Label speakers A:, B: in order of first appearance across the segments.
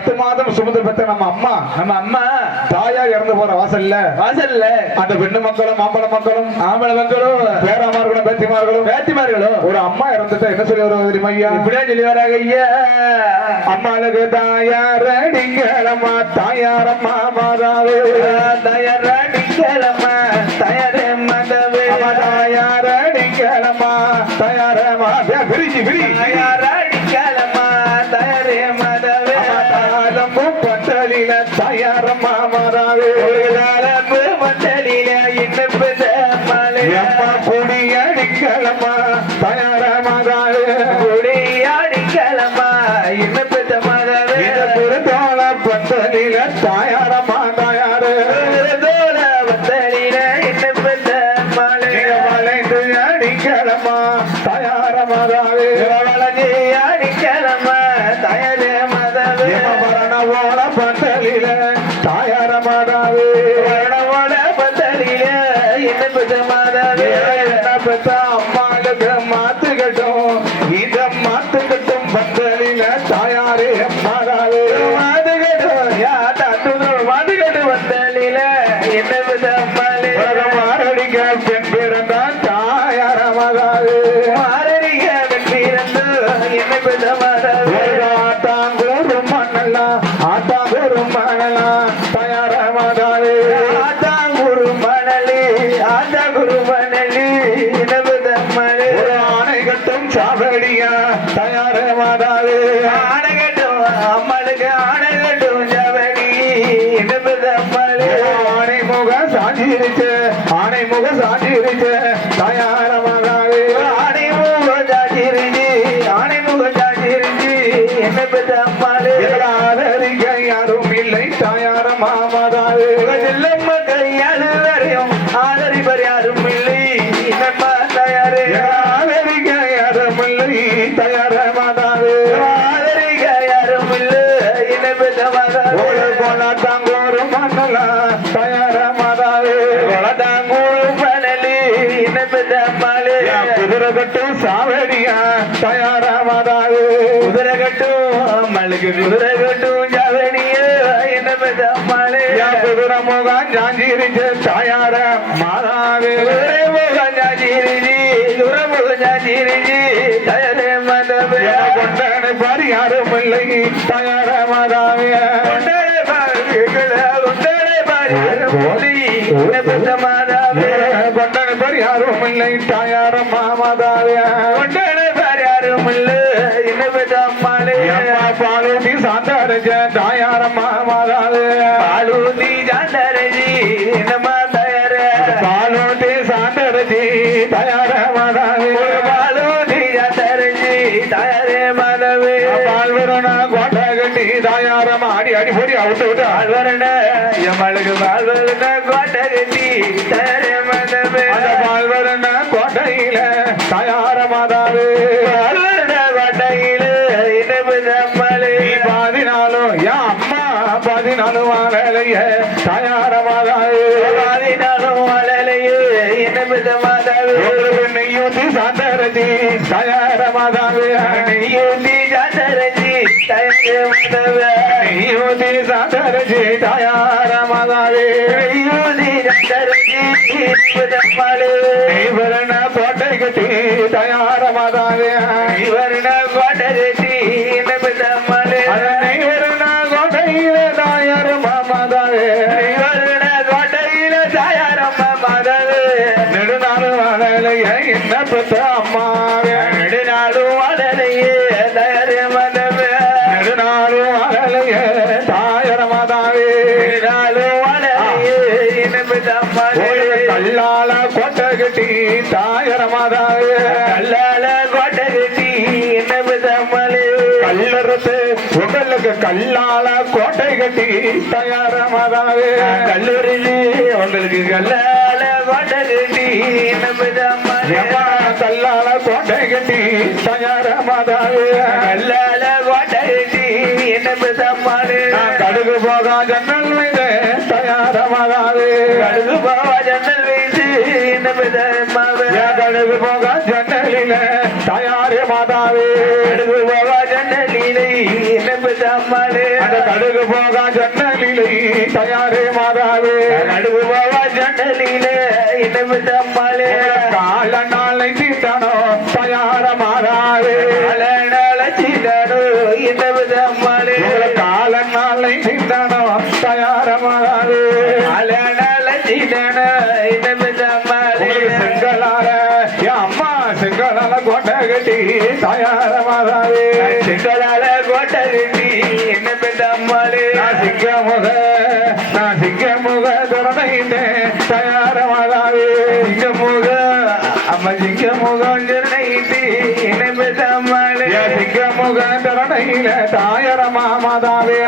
A: பத்து மாதம் சுமந்து பெற்ற நம்ம அம்மா
B: நம்ம அம்மா
A: தாயா இறந்து போற வாசல்ல.
B: வாசல்ல.
A: அந்த பெண்ணு மக்களும் மாம்பழ மக்களும்
B: ஆம்பளை மக்களும்.
A: பேராமார்களும் பேத்திமார்களும்
B: பேத்திமார்களும்
A: ஒரு அம்மா இறந்துட்டா என்ன சொல்லி வருவாங்க தெரியுமா ஐயா?
B: இப்படியே சொல்லி வராங்க ஐயா.
A: அம்மாளுக்கு தாயார நீங்களம்மா தாயாரம்மா மாதாவே.
B: தயாரிக்கலம்மா தயாரே மதவே.
A: தாயார நீங்களம்மா தாயாரம்மா விரிஞ்சி விரி
B: தயாரிக்கலம்மா
A: தாயாரம்மா மாதாவே மாரடிக்க பெண் பிறந்தான் தாயார மாதாவே ஆத்தாங்கூரும் மண்ணல்லா ஆத்தாங்கூரும் மண்ணல்லா தாயார மாதாவே ஒரு ஆணை கட்டும் சாவடியா தாயார
B: என்ன பெற்ற அம்மாளே
A: ஆதரிக்க யாரும் இல்லை தாயார மாதாவே
B: செல்லம்மா கையாளு வரையும் ஆதரிப்பர் யாரும் இல்லை. தயாரே?
A: யாரும் இல்லை தாயார மாதாவே குதிரை கட்டும்
B: மழுக்கு குதிரை கட்டும் ஜாவணியே என்ன பெற்ற அம்மாளே.
A: குதிரை முகம் ஜாஞ்சிருச்சு தாயார மாதாவே.
B: குதிரை முகம் ஜாஜிரிஜி குதிரை முகம் ஜாஜிரிஜி தயரே மதவே
A: கொண்டனை பாரி யாரும் இல்லை தாயார மாதாவே.
B: கொண்டே பாருங்களே கொண்டே பாரு என்ன பெற்ற மாதாவே.
A: கொண்டனை பாரி யாரும் இல்லை தாயார மாதாவே
B: கொண்டே
A: சாந்தாரஜ தாயார மாதாவே.
B: பாலூதி ஜாண்டரஜி என்னம்மா தயாரே?
A: பாலூட்டி சாந்தரஜி தாயார மாதாவே.
B: பாலூதி ஜாண்டரஜி தயாரே மதவே.
A: பால்வரன கோட்டை கட்டி தாயார மாடி அடி பொடி அவுத்து விட்டு.
B: வாழ்வரண எம்மளுக்கு வாழ்வரண கோட்டை கட்டி தயாரே மதவே.
A: அந்த பால்வரன கோட்டையில தாயார மாதாவே. பதினாலும் வாழலைய தாயார மாதாவே
B: பாதினாலும் வாழலையே இனப்பு மதவே
A: நெய்யூத்தி சாந்தரஜி தாயார மாதாவே
B: நெய்யூதி ஜாண்டரஜி தயாரே
A: சாந்தரஜி தாயார மாதாவே
B: நெய்யூதி ஜாண்டரஜி இனப்பு
A: மாதாவே
B: இவருட கோட்டரசி
A: கல்லால கோட்டை கட்டி தாயார மாதாவே.
B: கல்லால கோட்டை கட்டி இனப்பு நம்மளே.
A: கல்லறுத்து உங்களுக்கு கல்லால கோட்டை கட்டி தயார மாதாவே.
B: கல்லூரிலே உங்களுக்கு கல்லால கோட்டை கட்டி இனப்பு நம்மளே.
A: கடுகு போகா ஜன்னல் மீது தயார மாதாவே
B: கடுகு பாவா ஜன்னல்
A: என் கடுகு போகா ஜன்னலில தயார மாதாவே
B: கடுகு பாவா ஜன்னலிலே
A: அந்த கடுகு போக ஜன்னலிலே தயாரே மாதாவே
B: நடுவு போவா ஜன்னலிலே
A: கால நாளை தீட்டனோ. தயார மாதாவே
B: அலனால சீடனோ என்ன பெதம்மாளே
A: கால நாளை தீட்டனோ தயார மாதாவே
B: அலனால சீடனோ என்ன பெதம்மாளே
A: உங்களுக்கு செங்கலால என் அம்மா செங்கலால கோட்டை கட்டி தயார மாதாவே
B: செங்கலால பெதம்மாளே
A: என் சிங்க முக துறனையில தாயர மாதாவே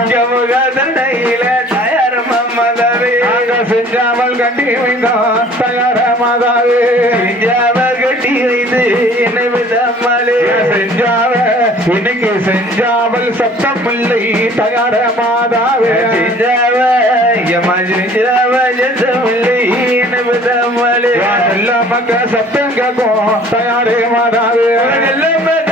B: சிங்க முக தண்டையில தயார் மம்மதவே
A: நாங்க செஞ்சாமல் கட்டி வைந்தோம் தயார மாதாவே.
B: செஞ்சாவ கட்டி வைத்து என்ன பெதம்மாளே
A: செஞ்சாவ இன்னைக்கு செஞ்சாமல் சத்தம் இல்லை தயார மாதாவே.
B: செஞ்சாவ எம்மா செஞ்சாவ ஜெசமில்லை என்ன பெதம்மாளே
A: எல்லா மக்க சத்தம் கேட்கும் தயாரே மாதாவே.
B: யாரு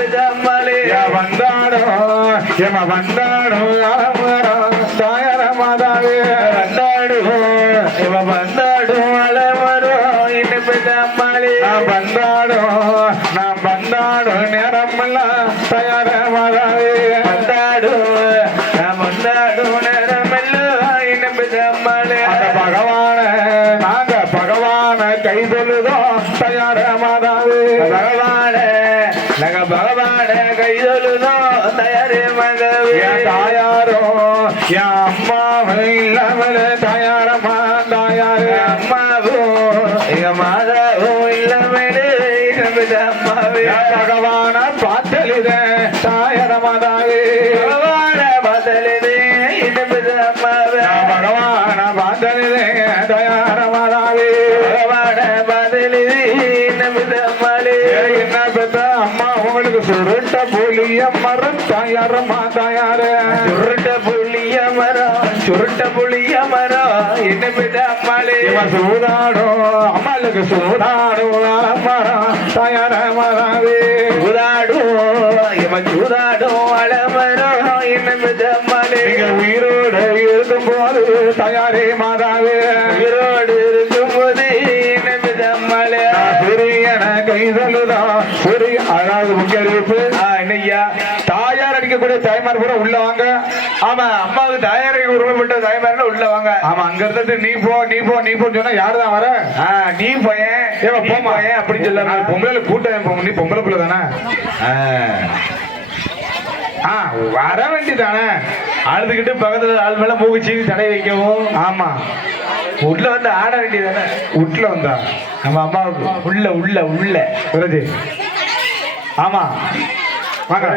A: எம வந்தாடும் அலமரம் தாயார மாதாவே
B: வந்தாடும் இவ வந்தாடும் அலமரம் என்ன பெதம்மாளே
A: நான் வந்தாடும் நான் வந்தாடும் நேரமெல்லாம் தயார மாதாவே
B: வந்தாடும் நான் வந்தாடும் நேரமெல்லாம் என்ன பெதம்மாளே
A: அந்த பகவான நாங்க பகவான கை சொல்லுதோம் தயார மாதாவே
B: பகவான நக பகவான கைதொழுதோ மகவே
A: என் தாயாரோ என் அம்மாவும் இல்லாமல தாயாரம்மா தாயாரே
B: அம்மாவும் எங்க மாதாவும் இல்லமேடு அம்மாவே.
A: என் பகவான பார்த்தலித தாயார புலிய மரம் தாயாரம்மா தாயாரே
B: சுருட்ட புளிய மரம் சுருட்ட புளிய மரம் அம்மாளே.
A: இவன் சூதாடும் அம்மாளுக்கு சூதாடும் மரம் தாயார மாதாவே
B: சூதாடும் இவன் சூதாடும் அலமரம் அம்மாளே.
A: நீங்க உயிரோடு இருக்கும் போது தயாரே மாதாவே.
B: உயிரோடு
A: சிறியன கை சொல்லுதா சிறிய அழகு முக்கிய அறிவிப்பு.
B: ஆ, என்னய்யா
A: தாயார் அடிக்கக்கூடிய தாய்மார் கூட உள்ள வாங்க.
B: ஆமா அம்மாவுக்கு தயாரிக்க உரிமைப்பட்ட தாய்மாரில் உள்ள வாங்க.
A: ஆமா அங்க இருந்துட்டு நீ போ நீ போ நீ போன்னு சொன்னா யாருதான் வர?
B: ஆ, நீ பையன் நீ
A: போமா
B: பையன் அப்படின்னு
A: நான்
B: சொல்லாம
A: பொம்பளை கூட்டம் போ நீ பொம்பளை பிள்ளை தானே? ஆ. வர வேண்டியதானே
B: அழுதுகிட்டு பக்கத்துல ஆள் மேல மூக்கு சீவி தடை வைக்கவும்.
A: ஆமா.
B: உள்ள வந்து ஆட வேண்டியதானே
A: உட்ல வந்தா.
B: நம்ம அம்மாவுக்கு. உள்ள உள்ள உள்ள.
A: விரஜி ஆமா. வாங்க.